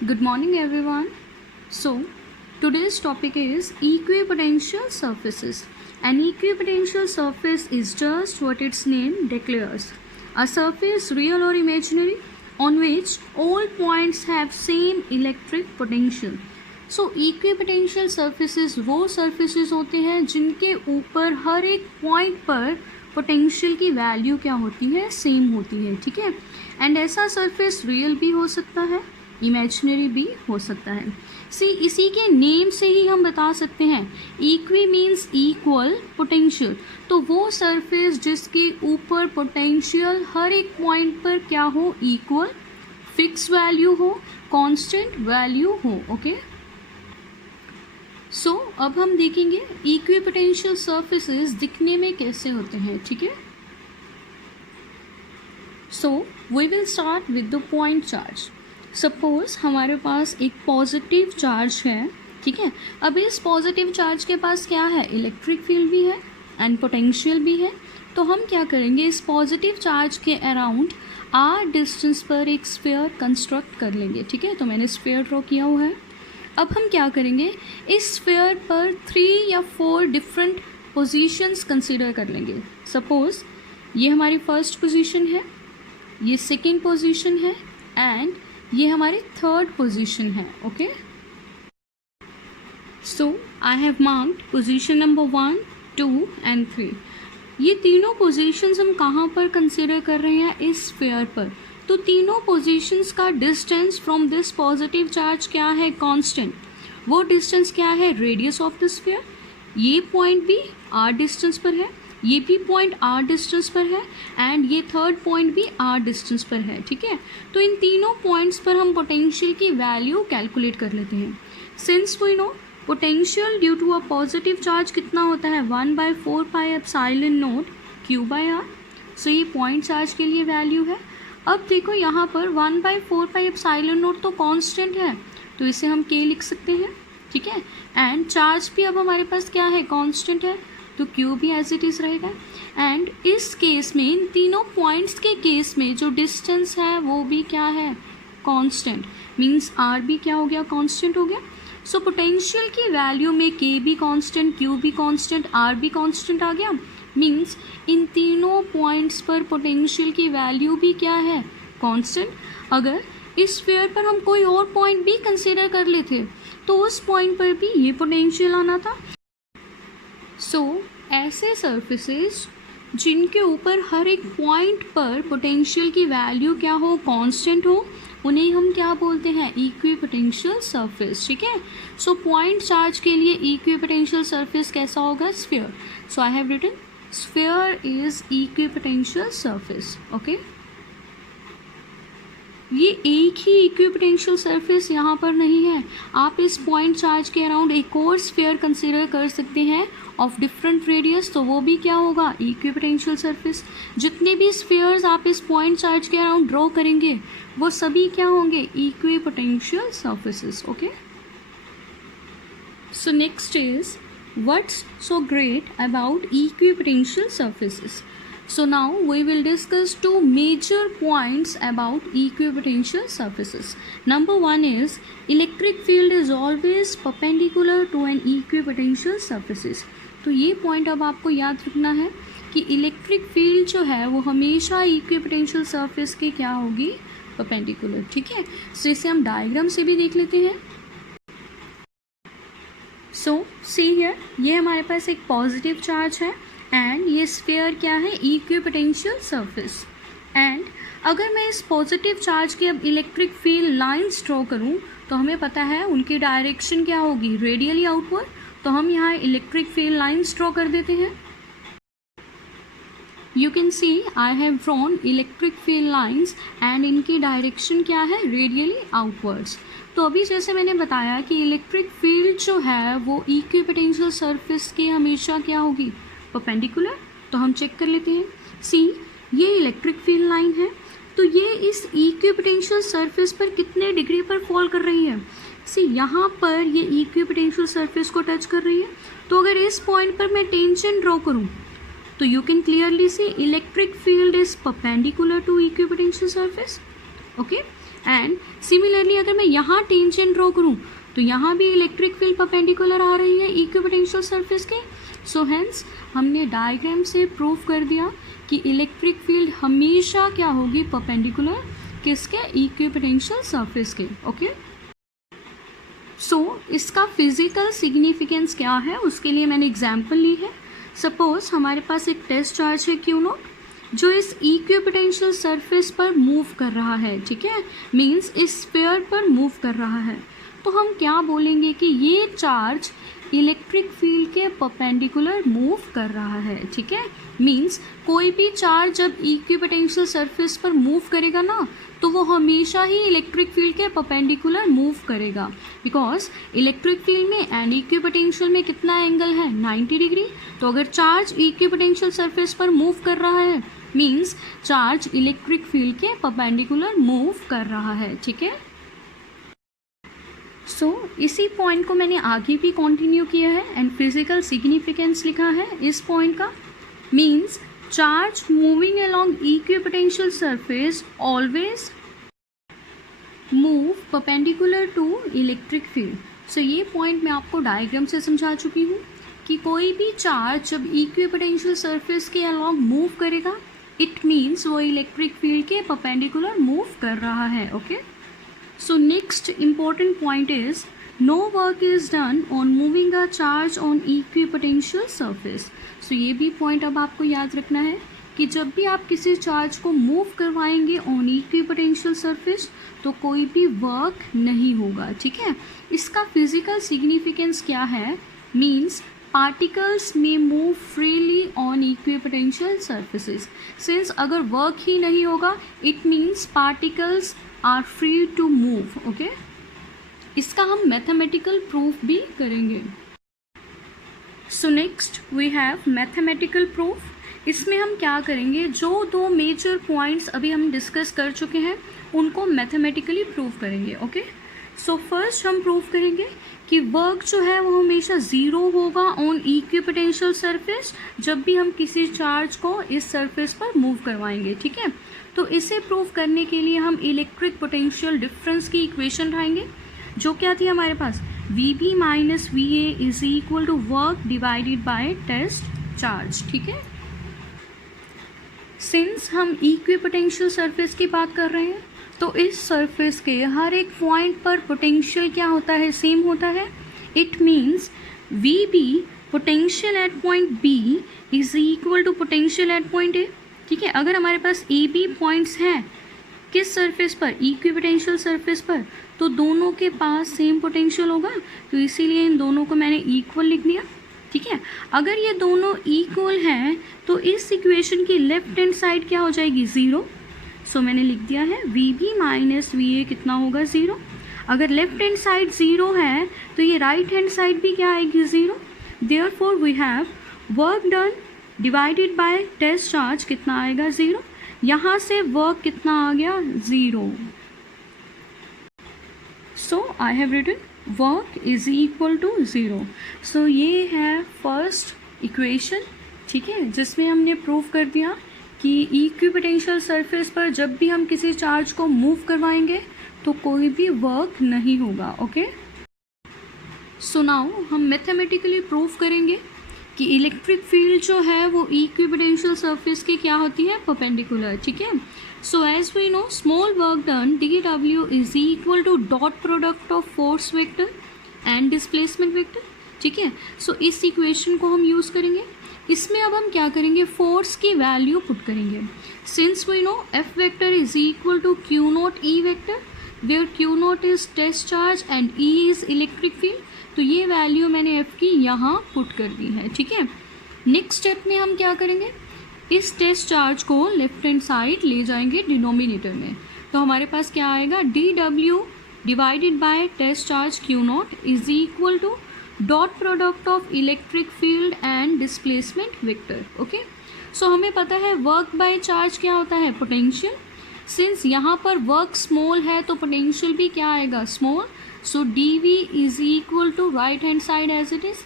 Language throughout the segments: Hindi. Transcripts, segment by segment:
Good morning, everyone. So, today's topic is equipotential surfaces. An equipotential surface is just what its name declares, a surface, real or imaginary, on which all points have same electric potential. So equipotential surfaces वो सर्फेसेस होते हैं जिनके ऊपर हर एक पॉइंट पर पोटेंशियल की वैल्यू क्या होती है, सेम होती है. ठीक है. एंड ऐसा सरफेस रियल भी हो सकता है, इमेजिनरी भी हो सकता है. इसी के नेम से ही हम बता सकते हैं इक्वी मीन्स इक्वल, पोटेंशियल. तो वो सरफेस जिसके ऊपर पोटेंशियल हर एक पॉइंट पर क्या हो, इक्वल, फिक्स वैल्यू हो, कांस्टेंट वैल्यू हो. ओके. सो अब हम देखेंगे इक्विपोटेंशियल सर्फेसेस दिखने में कैसे होते हैं. ठीक है. So we will start with the point charge. Suppose हमारे पास एक पॉजिटिव चार्ज है. ठीक है. अब इस पॉजिटिव चार्ज के पास क्या है, इलेक्ट्रिक फील्ड भी है एंड पोटेंशियल भी है. तो हम क्या करेंगे, इस पॉजिटिव चार्ज के अराउंड आर डिस्टेंस पर एक स्फीयर कंस्ट्रक्ट कर लेंगे. ठीक है. तो मैंने स्फीयर ड्रॉ किया हुआ है. अब हम क्या करेंगे, इस स्फीयर पर 3 या 4 डिफरेंट पोजीशंस कंसीडर कर लेंगे. सपोज ये हमारी फर्स्ट पोजीशन है, ये सेकंड पोजीशन है एंड ये हमारी थर्ड पोजीशन है. Okay. So I have marked position number 1, 2 and 3. ये तीनों पोजीशंस हम कहाँ पर कंसीडर कर रहे हैं, इस स्फीयर पर. तो तीनों पोजीशंस का distance from this positive charge क्या है, कांस्टेंट. वो डिस्टेंस क्या है, रेडियस ऑफ द स्फीयर. ये पॉइंट भी आर डिस्टेंस पर है, ये भी पॉइंट आर डिस्टेंस पर है एंड ये थर्ड पॉइंट भी आर डिस्टेंस पर है. ठीक है. तो इन तीनों पॉइंट्स पर हम पोटेंशियल की वैल्यू कैलकुलेट कर लेते हैं. Since we know potential due to a positive charge कितना होता है, 1/4 pi epsilon naught Q by R. So ये पॉइंट चार्ज के लिए वैल्यू है. अब देखो यहाँ पर 1/4 पाई एप्सिलॉन नॉट तो कांस्टेंट है, तो इसे हम K लिख सकते हैं. ठीक है. एंड चार्ज भी अब हमारे पास क्या है, कांस्टेंट है, तो Q भी एज इट इज़ रहेगा. एंड इस केस में, इन तीनों पॉइंट्स के केस में जो डिस्टेंस है वो भी क्या है, कांस्टेंट. मीन्स R भी क्या हो गया, कांस्टेंट हो गया. सो पोटेंशियल की वैल्यू में K भी कांस्टेंट, Q भी कांस्टेंट, R भी कांस्टेंट आ गया. मीन्स इन तीनों पॉइंट्स पर पोटेंशियल की वैल्यू भी क्या है, कांस्टेंट. अगर इस स्फीयर पर हम कोई और पॉइंट भी कंसीडर कर लेते तो उस पॉइंट पर भी ये पोटेंशियल आना था. सो ऐसे सरफेसेस जिनके ऊपर हर एक पॉइंट पर पोटेंशियल की वैल्यू क्या हो, कांस्टेंट हो, उन्हें हम क्या बोलते हैं, इक्विपोटेंशियल सरफेस. ठीक है. सो पॉइंट चार्ज के लिए इक्विपोटेंशियल सरफेस कैसा होगा, sphere. So I have written sphere is equipotential surface. okay. ये एक ही इक्विपोटेंशियल सरफेस यहाँ पर नहीं है. आप इस पॉइंट चार्ज के अराउंड एक और स्फीयर कंसीडर कर सकते हैं ऑफ डिफरेंट रेडियस, तो वो भी क्या होगा, इक्विपोटेंशियल सरफेस. जितने भी स्फीयर्स आप इस पॉइंट चार्ज के अराउंड ड्रॉ करेंगे वो सभी क्या होंगे, equipotential surfaces. Okay. So next is what's so great about equipotential surfaces. So now we will discuss 2 major points about equipotential surfaces. Number 1 is electric field is always perpendicular to an equipotential surfaces. तो ये पॉइंट अब आपको याद रखना है कि इलेक्ट्रिक फील्ड जो है वो हमेशा इक्विपोटेंशियल सरफेस के क्या होगी, परपेंडिकुलर. ठीक है. सो इसे हम डायग्राम से भी देख लेते हैं. सो सी हियर, ये हमारे पास एक पॉजिटिव चार्ज है एंड ये स्फीयर क्या है, इक्विपोटेंशियल सरफेस. एंड अगर मैं इस पॉजिटिव चार्ज की अब इलेक्ट्रिक फील्ड लाइंस ड्रॉ करूं तो हमें पता है उनकी डायरेक्शन क्या होगी, रेडियली आउटवर्ड. तो हम यहाँ इलेक्ट्रिक फील्ड लाइंस ड्रॉ कर देते हैं. You can see I have drawn electric field lines and इनकी डायरेक्शन क्या है, रेडियली आउटवर्ड्स. तो अभी जैसे मैंने बताया कि इलेक्ट्रिक फील्ड जो है वो इक्विपोटेंशियल सरफेस के हमेशा क्या होगी, परपेंडिकुलर. तो हम चेक कर लेते हैं. सी ये इलेक्ट्रिक फील्ड लाइन है, तो ये इस इक्विपोटेंशियल सरफेस पर कितने डिग्री पर फॉल कर रही है. सी यहाँ पर ये इक्विपोटेंशियल सरफेस को टच कर रही है. तो अगर इस पॉइंट पर मैं टेंजेंट ड्रॉ करूँ तो you can clearly see electric field is perpendicular to equipotential surface. Okay. And similarly अगर मैं यहाँ टेंजेंट ड्रॉ करूँ तो यहाँ भी इलेक्ट्रिक फील्ड परपेंडिकुलर आ रही है इक्विपोटेंशियल सरफेस के। सो हेंस हमने डायग्राम से प्रूव कर दिया कि इलेक्ट्रिक फील्ड हमेशा क्या होगी, परपेंडिकुलर किसके, इक्विपोटेंशियल सरफेस के। ओके, सो इसका फिजिकल सिग्निफिकेंस क्या है उसके लिए मैंने एग्जाम्पल ली है। सपोज हमारे पास एक टेस्ट चार्ज है Q0 जो इस इक्विपोटेंशियल सरफेस पर मूव कर रहा है, ठीक है, मींस इस स्फीयर पर मूव कर रहा है। तो हम क्या बोलेंगे कि ये चार्ज इलेक्ट्रिक फील्ड के परपेंडिकुलर मूव कर रहा है, ठीक है। मींस कोई भी चार्ज जब इक्विपोटेंशियल सरफेस पर मूव करेगा ना तो वो हमेशा ही इलेक्ट्रिक फील्ड के परपेंडिकुलर मूव करेगा, बिकॉज इलेक्ट्रिक फील्ड में एंड इक्विपोटेंशियल में कितना एंगल है, 90 डिग्री। तो अगर चार्ज इक्विपोटेंशियल सरफेस पर मूव कर रहा है मींस चार्ज इलेक्ट्रिक फील्ड के परपेंडिकुलर मूव कर रहा है, ठीक है। सो इसी पॉइंट को मैंने आगे भी कंटिन्यू किया है एंड फिजिकल सिग्निफिकेंस लिखा है इस पॉइंट का। Means charge moving along equipotential surface always move perpendicular to electric field. So ये पॉइंट मैं आपको डायग्राम से समझा चुकी हूँ कि कोई भी चार्ज जब इक्विपोटेंशियल सरफेस के अलोंग मूव करेगा इट मीन्स वो इलेक्ट्रिक फील्ड के परपेंडिकुलर मूव कर रहा है। Okay, so next important point is no work is done on moving a charge on equipotential surface। so ये भी point अब आपको याद रखना है कि जब भी आप किसी चार्ज को मूव करवाएंगे ऑन इक्विपोटेंशियल सरफेस तो कोई भी वर्क नहीं होगा, ठीक है। इसका फिजिकल सिग्निफिकेंस क्या है, मीन्स पार्टिकल्स में move freely on equipotential surfaces. Since अगर वर्क ही नहीं होगा it means particles are free to move. Okay, इसका हम मैथमेटिकल प्रूफ भी करेंगे। So next we have mathematical proof. इसमें हम क्या करेंगे, जो दो मेजर पॉइंट्स अभी हम डिस्कस कर चुके हैं उनको मैथमेटिकली प्रूव करेंगे। ओके, सो फर्स्ट हम प्रूव करेंगे कि वर्क जो है वो हमेशा ज़ीरो होगा ऑन इक्विपोटेंशियल सरफेस जब भी हम किसी चार्ज को इस सरफेस पर मूव करवाएंगे, ठीक है। तो इसे प्रूव करने के लिए हम इलेक्ट्रिक पोटेंशियल डिफरेंस की इक्वेशन उठाएंगे जो क्या थी हमारे पास, VB minus VA is equal to work divided by test charge, ठीक है। सिंस हम इक्विपोटेंशियल सरफेस की बात कर रहे हैं तो इस सरफेस के हर एक पॉइंट पर पोटेंशियल क्या होता है, सेम होता है। It means VB potential at point B is equal to potential at point A, ठीक है। अगर हमारे पास AB पॉइंट्स हैं किस सरफेस पर, इक्विपोटेंशियल सरफेस पर, तो दोनों के पास सेम पोटेंशियल होगा, तो इसीलिए इन दोनों को मैंने इक्वल लिख दिया, ठीक है। अगर ये दोनों इक्वल हैं तो इस इक्वेशन की लेफ्ट हैंड साइड क्या हो जाएगी, ज़ीरो। सो मैंने लिख दिया है VB माइनस VA कितना होगा, ज़ीरो। अगर लेफ्ट हैंड साइड ज़ीरो है तो ये राइट हैंड साइड भी क्या आएगी, zero. Therefore we have work done divided by test charge कितना आएगा, ज़ीरो। यहाँ से वर्क कितना आ गया, zero. So I have written work is equal to zero. So ये है फर्स्ट इक्वेशन, ठीक है, जिसमें हमने प्रूव कर दिया कि इक्विपोटेंशियल सरफेस पर जब भी हम किसी चार्ज को मूव करवाएंगे तो कोई भी वर्क नहीं होगा। ओके, सो नाउ हम मैथमेटिकली प्रूव करेंगे कि इलेक्ट्रिक फील्ड जो है वो इक्विपोटेंशियल सरफेस की क्या होती है, परपेंडिकुलर, ठीक है। So as we know small work done dW is equal to dot product of force vector and displacement vector, ठीक है। सो इस इक्वेशन को हम यूज़ करेंगे। इसमें अब हम क्या करेंगे, फोर्स की वैल्यू पुट करेंगे। Since we know F vector is equal to Q naught E vector where Q naught is test charge and E is electric field, तो ये वैल्यू मैंने F की यहाँ पुट कर दी है, ठीक है। नेक्स्ट स्टेप में हम क्या करेंगे, इस टेस्ट चार्ज को लेफ्ट हैंड साइड ले जाएंगे डिनोमिनेटर में, तो हमारे पास क्या आएगा, dW divided by test charge Q naught is equal to dot product of electric field and displacement vector. Okay, so हमें पता है वर्क बाय चार्ज क्या होता है, पोटेंशियल। सिंस यहाँ पर वर्क स्मॉल है तो पोटेंशियल भी क्या आएगा, small. So dV is equal to right hand side as it is.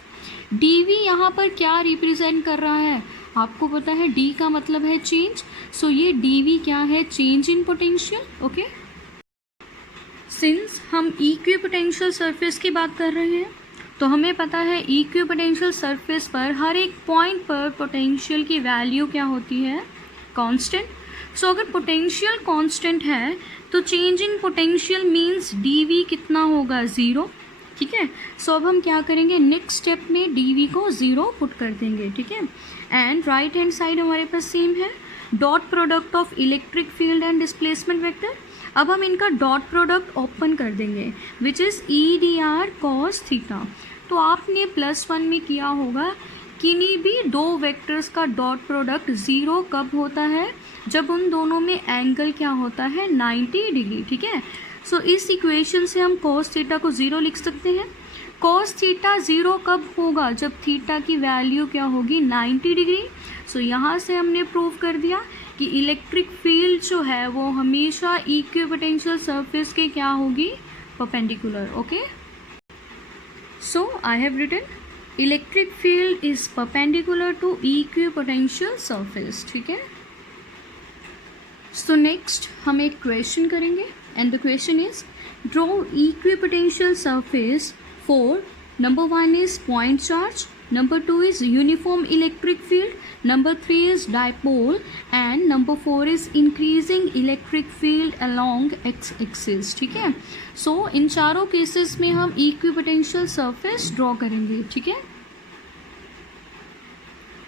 dV यहाँ पर क्या रिप्रेजेंट कर रहा है, आपको पता है D का मतलब है चेंज, सो ये dV क्या है, change in potential. Okay, since हम इक्विपोटेंशियल सरफेस की बात कर रहे हैं तो हमें पता है इक्विपोटेंशियल सरफेस पर हर एक पॉइंट पर पोटेंशियल की वैल्यू क्या होती है, कांस्टेंट। सो अगर पोटेंशियल कांस्टेंट है तो change in potential means DV कितना होगा, 0। ठीक है, सो अब हम क्या करेंगे, नेक्स्ट स्टेप में डीवी को 0 पुट कर देंगे। ठीक है, एंड राइट हैंड साइड हमारे पास सेम है, dot product of electric field and displacement vector. अब हम इनका डॉट प्रोडक्ट ओपन कर देंगे which is E D R cos theta. तो आपने +1 में किया होगा, किन्हीं भी दो वेक्टर्स का डॉट प्रोडक्ट 0 कब होता है, जब उन दोनों में एंगल क्या होता है, 90 डिग्री। ठीक है, सो इस इक्वेशन से हम कॉस थीटा को 0 लिख सकते हैं। कॉस थीटा 0 कब होगा, जब थीटा की वैल्यू क्या होगी, 90 डिग्री। सो यहाँ से हमने प्रूव कर दिया कि इलेक्ट्रिक फील्ड जो है वो हमेशा इक्विपोटेंशियल सरफेस के क्या होगी, perpendicular. Okay, so I have written electric field is perpendicular to equipotential surface. ठीक है, सो नेक्स्ट हम एक क्वेश्चन करेंगे and the question is draw equipotential surface for number 1 is point charge, number 2 is uniform electric field, number 3 is dipole and number 4 is increasing electric field along x axis। ठीक है, सो इन चारों केसेस में हम इक्विपोटेंशियल सरफेस ड्रॉ करेंगे। ठीक है,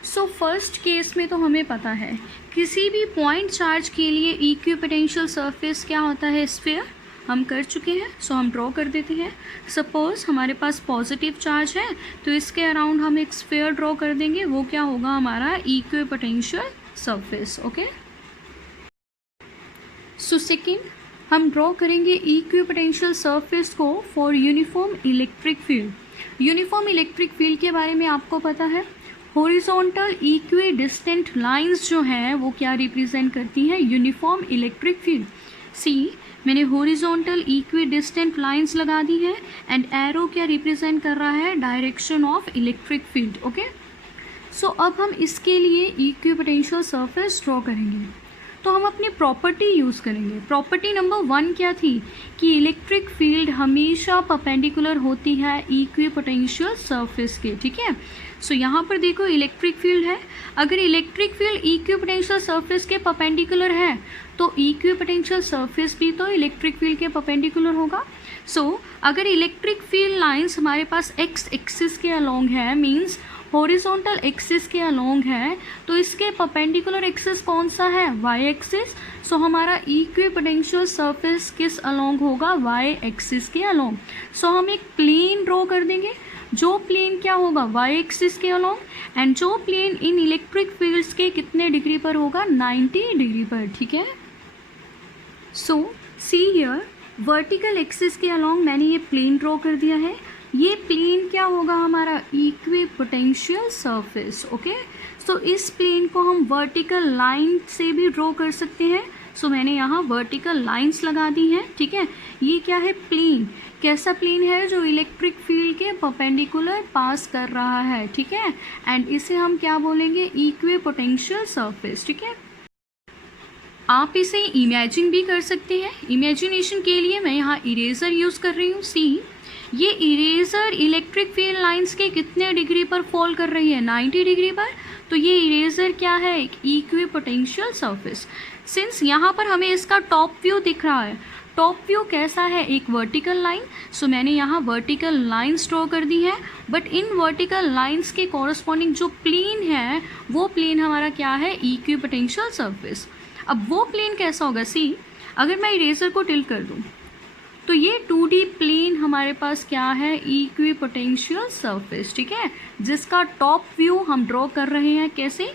सो फर्स्ट केस में तो हमें पता है किसी भी पॉइंट चार्ज के लिए इक्विपोटेंशियल सरफेस क्या होता है, स्फीयर। हम कर चुके हैं, सो हम ड्रॉ कर देते हैं। सपोज हमारे पास पॉजिटिव चार्ज है तो इसके अराउंड हम एक स्फीयर ड्रॉ कर देंगे, वो क्या होगा, हमारा equipotential surface. Okay, so second हम ड्रॉ करेंगे इक्विपोटेंशियल सरफेस को for uniform electric field. Uniform electric field के बारे में आपको पता है, हॉरिजॉन्टल इक्वी डिस्टेंट लाइंस जो हैं वो क्या रिप्रेजेंट करती हैं, यूनिफॉर्म इलेक्ट्रिक फील्ड। सी, मैंने हॉरिजॉन्टल इक्वी डिस्टेंट लाइंस लगा दी है एंड एरो क्या रिप्रेजेंट कर रहा है, direction of electric field. Okay, so अब हम इसके लिए इक्विपोटेंशियल सरफेस ड्रॉ करेंगे तो हम अपनी प्रॉपर्टी यूज़ करेंगे। प्रॉपर्टी नंबर 1 क्या थी कि इलेक्ट्रिक फील्ड हमेशा परपेंडिकुलर होती है इक्विपोटेंशियल सरफेस के। ठीक है, सो यहाँ पर देखो इलेक्ट्रिक फील्ड है, अगर इलेक्ट्रिक फील्ड इक्विपोटेंशियल सरफेस के परपेंडिकुलर है तो इक्विपोटेंशियल सरफेस भी तो इलेक्ट्रिक फील्ड के परपेंडिकुलर होगा। सो अगर इलेक्ट्रिक फील्ड लाइंस हमारे पास एक्स एक्सिस के अलोंग है, मींस हॉरिजॉन्टल एक्सिस के अलोंग है, तो इसके परपेंडिकुलर एक्सिस कौन सा है, वाई एक्सिस। सो हमारा इक्विपोटेंशियल सरफेस किस अलोंग होगा, वाई एक्सिस के अलोंग। सो हम एक प्लेन ड्रॉ कर देंगे, जो प्लेन क्या होगा, वाई एक्सिस के अलोंग, एंड जो प्लेन इन इलेक्ट्रिक फील्ड्स के कितने डिग्री पर होगा, 90 डिग्री पर। ठीक है, सो सी हियर वर्टिकल एक्सिस के अलोंग मैंने ये प्लेन ड्रॉ कर दिया है। ये प्लेन क्या होगा, हमारा इक्विपोटेंशियल सरफेस। ओके, सो इस प्लेन को हम वर्टिकल लाइन से भी ड्रॉ कर सकते हैं। सो मैंने यहाँ वर्टिकल लाइंस लगा दी हैं। ठीक है, ये क्या है, प्लेन। कैसा प्लेन है, जो इलेक्ट्रिक फील्ड के परपेंडिकुलर पास कर रहा है। ठीक है, एंड इसे हम क्या बोलेंगे, इक्विपोटेंशियल सरफेस। ठीक है, आप इसे इमेजिन भी कर सकते हैं। इमेजिनेशन के लिए मैं यहाँ इरेजर यूज़ कर रही हूँ। सी, ये इरेजर इलेक्ट्रिक फील्ड लाइंस के कितने डिग्री पर फॉल कर रही है, 90 डिग्री पर। तो ये इरेजर क्या है, एक इक्विपोटेंशियल सरफेस। सिंस यहाँ पर हमें इसका टॉप व्यू दिख रहा है, टॉप व्यू कैसा है, एक वर्टिकल लाइन। सो मैंने यहाँ वर्टिकल लाइंस ड्रॉ कर दी है, बट इन वर्टिकल लाइंस के कॉरस्पॉन्डिंग जो प्लेन है वो प्लेन हमारा क्या है, इक्विपोटेंशियल सरफेस। अब वो प्लेन कैसा होगा, सी, अगर मैं इरेजर को टिल्ट कर दूँ तो ये 2D प्लेन हमारे पास क्या है, इक्विपोटेंशियल सरफेस। ठीक है, जिसका टॉप व्यू हम ड्रॉ कर रहे हैं कैसे,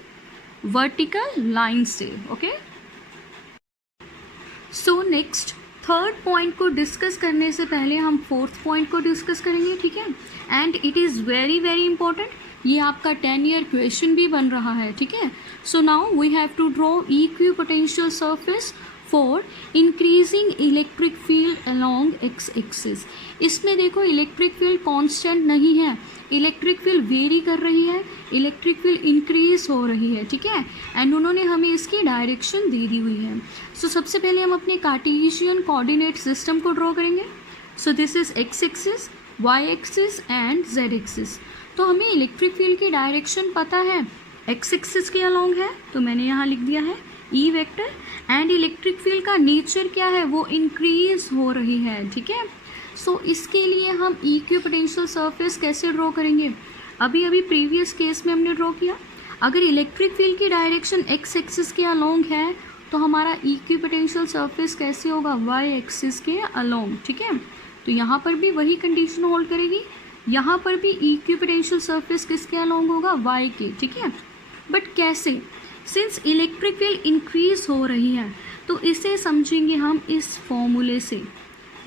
वर्टिकल लाइन से। Okay, so next third point को डिस्कस करने से पहले हम फोर्थ पॉइंट को डिस्कस करेंगे। ठीक है, and it is very very important, ये आपका 10 ईयर क्वेश्चन भी बन रहा है। ठीक है, so now we have to draw equipotential surface for increasing electric field along X axis. इसमें देखो इलेक्ट्रिक फील्ड कांस्टेंट नहीं है, इलेक्ट्रिक फील्ड वेरी कर रही है, इलेक्ट्रिक फील्ड इंक्रीज हो रही है, ठीक है। एंड उन्होंने हमें इसकी डायरेक्शन दे दी हुई है। सो सबसे पहले हम अपने कार्टेशियन कोऑर्डिनेट सिस्टम को ड्रॉ करेंगे। So this is X axis, Y axis and Z axis. तो हमें इलेक्ट्रिक फील्ड की डायरेक्शन पता है, एक्स एक्सिस के अलोंग है, तो मैंने यहाँ लिख दिया है E vector. And electric field का नेचर क्या है, वो इंक्रीज हो रही है, ठीक है। सो इसके लिए हम इक्विपोटेंशियल सरफेस कैसे ड्रॉ करेंगे, अभी अभी प्रीवियस केस में हमने ड्रॉ किया। अगर इलेक्ट्रिक फील्ड की डायरेक्शन एक्स एक्सिस के अलोंग है तो हमारा इक्विपोटेंशियल सरफेस कैसे होगा, वाई एक्सिस के अलोंग, ठीक है। तो यहाँ पर भी वही कंडीशन होल्ड करेगी, यहाँ पर भी इक्विपोटेंशियल सरफेस किसके अलोंग होगा, वाई के, ठीक है। बट कैसे, सिंस इलेक्ट्रिक फील्ड इंक्रीज हो रही है तो इसे समझेंगे हम इस फॉर्मूले से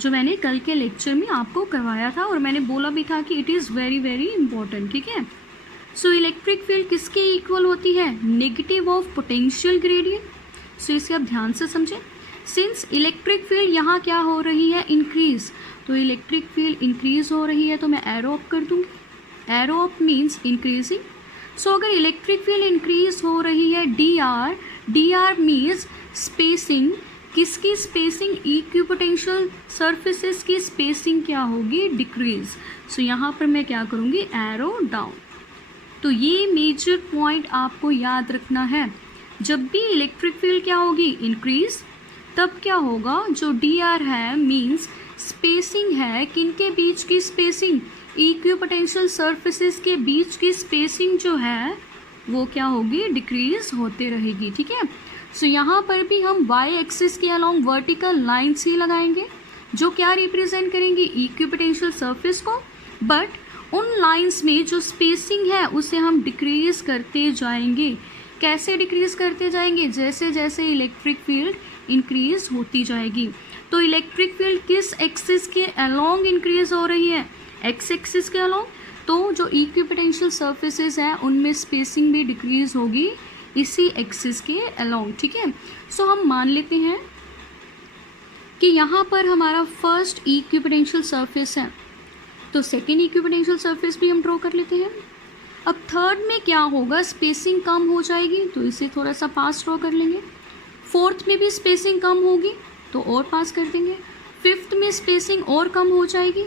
जो मैंने कल के लेक्चर में आपको करवाया था और मैंने बोला भी था कि it is very very important, ठीक है। सो इलेक्ट्रिक फील्ड किसके इक्वल होती है, नेगेटिव ऑफ पोटेंशियल ग्रेडियंट। सो इसे आप ध्यान से समझें। सिंस इलेक्ट्रिक फील्ड यहाँ क्या हो रही है, इंक्रीज, तो इलेक्ट्रिक फील्ड इंक्रीज हो रही है तो मैं एरो अप कर दूँगी, एरो अप मीन्स इंक्रीजिंग। सो अगर इलेक्ट्रिक फील्ड इंक्रीज हो रही है डी आर मीन्स स्पेसिंग, किसकी स्पेसिंग, इक्विपोटेंशियल सरफेसेस की स्पेसिंग क्या होगी, डिक्रीज। सो यहाँ पर मैं क्या करूँगी, एरो डाउन। तो ये मेजर पॉइंट आपको याद रखना है, जब भी इलेक्ट्रिक फील्ड क्या होगी, इंक्रीज, तब क्या होगा, जो डी आर है मीन्स स्पेसिंग है, किनके बीच की स्पेसिंग, इक्विपोटेंशियल सरफेसेस के बीच की स्पेसिंग जो है वो क्या होगी, डिक्रीज होते रहेगी, ठीक है। सो यहाँ पर भी हम वाई एक्सिस के अलोंग वर्टिकल लाइन्स ही लगाएंगे जो क्या रिप्रेजेंट करेंगी, इक्विपोटेंशियल सरफेस को। बट उन लाइन्स में जो स्पेसिंग है उसे हम डिक्रीज करते जाएंगे। कैसे डिक्रीज करते जाएंगे, जैसे जैसे इलेक्ट्रिक फील्ड इंक्रीज होती जाएगी। तो इलेक्ट्रिक फील्ड किस एक्सिस के अलोंग इंक्रीज हो रही है, एक्स एक्सिस के अलोंग, तो जो इक्विपोटेंशियल सरफेसेस हैं उनमें स्पेसिंग भी डिक्रीज होगी इसी एक्सिस के अलोंग, ठीक है। सो हम मान लेते हैं कि यहाँ पर हमारा फर्स्ट इक्विपोटेंशियल सरफेस है, तो सेकेंड इक्विपोटेंशियल सरफेस भी हम ड्रॉ कर लेते हैं। अब थर्ड में क्या होगा, स्पेसिंग कम हो जाएगी तो इसे थोड़ा सा पास ड्रॉ कर लेंगे। फोर्थ में भी स्पेसिंग कम होगी तो और पास कर देंगे। फिफ्थ में स्पेसिंग और कम हो जाएगी।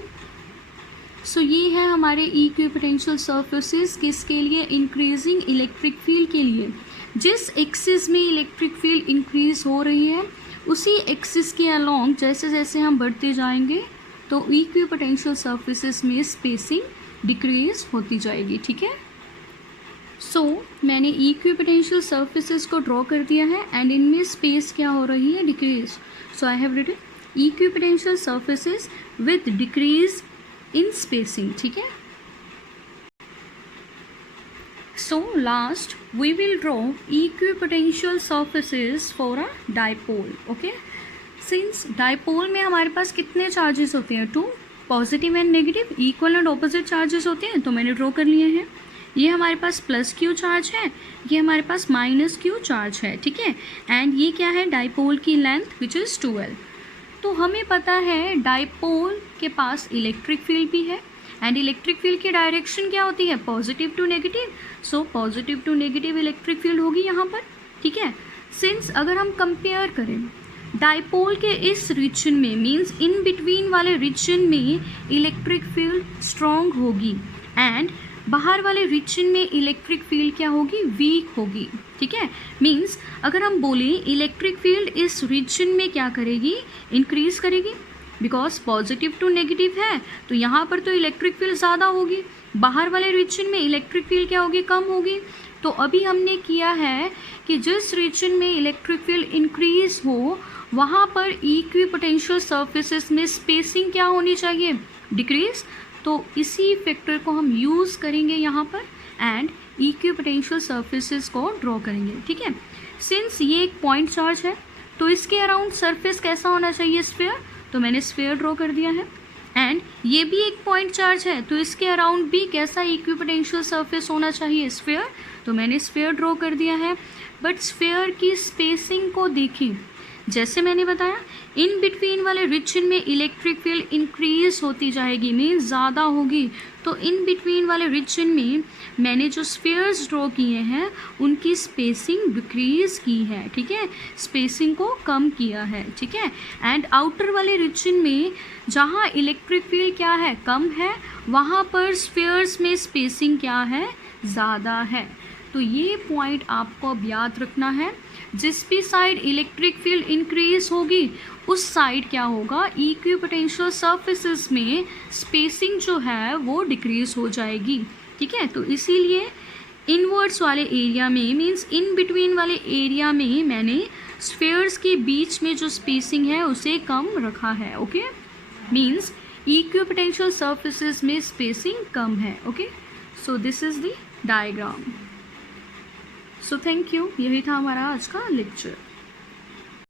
सो ये है हमारे इक्विपोटेंशियल सरफेसेस किसके लिए, इंक्रीजिंग इलेक्ट्रिक फील्ड के लिए। जिस एक्सिस में इलेक्ट्रिक फील्ड इंक्रीज हो रही है उसी एक्सिस के अलोंग जैसे जैसे हम बढ़ते जाएंगे तो इक्विपोटेंशियल सरफेसेस में स्पेसिंग डिक्रीज होती जाएगी, ठीक है। सो मैंने इक्विपोटेंशियल सरफेसेस को ड्रॉ कर दिया है एंड इनमें स्पेस क्या हो रही है, decrease. So I have written equipotential surfaces with decrease in spacing, ठीक है। So last we will draw equipotential surfaces for a dipole, okay? Since dipole में हमारे पास कितने चार्जेस होते हैं, 2, positive and negative, equal and opposite charges होते हैं, तो मैंने ड्रॉ कर लिए हैं। ये हमारे पास प्लस क्यू चार्ज है, ये हमारे पास माइनस क्यू चार्ज है, ठीक है। एंड ये क्या है, डाइपोल की लेंथ विच इज़ 12। तो हमें पता है डाइपोल के पास इलेक्ट्रिक फील्ड भी है एंड इलेक्ट्रिक फील्ड की डायरेक्शन क्या होती है, positive to negative. So positive to negative electric field होगी यहाँ पर, ठीक है। सिंस अगर हम कंपेयर करें डाइपोल के इस रीजन में, मींस इन बिटवीन वाले रीजन में इलेक्ट्रिक फील्ड स्ट्रॉन्ग होगी एंड बाहर वाले रीजन में इलेक्ट्रिक फील्ड क्या होगी, वीक होगी, ठीक है। मींस अगर हम बोलें इलेक्ट्रिक फील्ड इस रीजन में क्या करेगी, इंक्रीज करेगी, बिकॉज पॉजिटिव टू नेगेटिव है तो यहाँ पर तो इलेक्ट्रिक फील्ड ज़्यादा होगी, बाहर वाले रीजन में इलेक्ट्रिक फील्ड क्या होगी, कम होगी। तो अभी हमने किया है कि जिस रीजन में इलेक्ट्रिक फील्ड इंक्रीज हो वहाँ पर इक्विपोटेंशियल सरफेसेस में स्पेसिंग क्या होनी चाहिए, डिक्रीज। तो इसी फैक्टर को हम यूज़ करेंगे यहाँ पर एंड इक्विपोटेंशियल सरफेसेस को ड्रॉ करेंगे, ठीक है। सिंस ये एक पॉइंट चार्ज है तो इसके अराउंड सरफेस कैसा होना चाहिए, स्फीयर, तो मैंने स्फीयर ड्रॉ कर दिया है। एंड ये भी एक पॉइंट चार्ज है तो इसके अराउंड भी कैसा इक्विपोटेंशियल सरफेस होना चाहिए, स्फीयर, तो मैंने स्फीयर ड्रॉ कर दिया है। बट स्फीयर की स्पेसिंग को देखें, जैसे मैंने बताया इन बिटवीन वाले रीजन में इलेक्ट्रिक फील्ड इंक्रीज होती जाएगी, मीन्स ज़्यादा होगी। तो इन बिटवीन वाले रीजन में मैंने जो स्फीयर्स ड्रॉ किए हैं उनकी स्पेसिंग डिक्रीज की है, ठीक है, स्पेसिंग को कम किया है, ठीक है। एंड आउटर वाले रीजन में जहाँ इलेक्ट्रिक फील्ड क्या है, कम है, वहाँ पर स्फीयर्स में स्पेसिंग क्या है, ज़्यादा है। तो ये पॉइंट आपको अब याद रखना है। जिस भी साइड इलेक्ट्रिक फील्ड इंक्रीज होगी उस साइड क्या होगा, इक्विपोटेंशियल सरफेसेस में स्पेसिंग जो है वो डिक्रीज हो जाएगी, ठीक है। तो इसीलिए इनवर्ड्स वाले एरिया में, मीन्स इन बिटवीन वाले एरिया में मैंने स्फीयर्स के बीच में जो स्पेसिंग है उसे कम रखा है, ओके। मीन्स इक्विपोटेंशियल सरफेसेस में स्पेसिंग कम है, okay. So this is the diagram. So thank you, यही था हमारा आज का लेक्चर।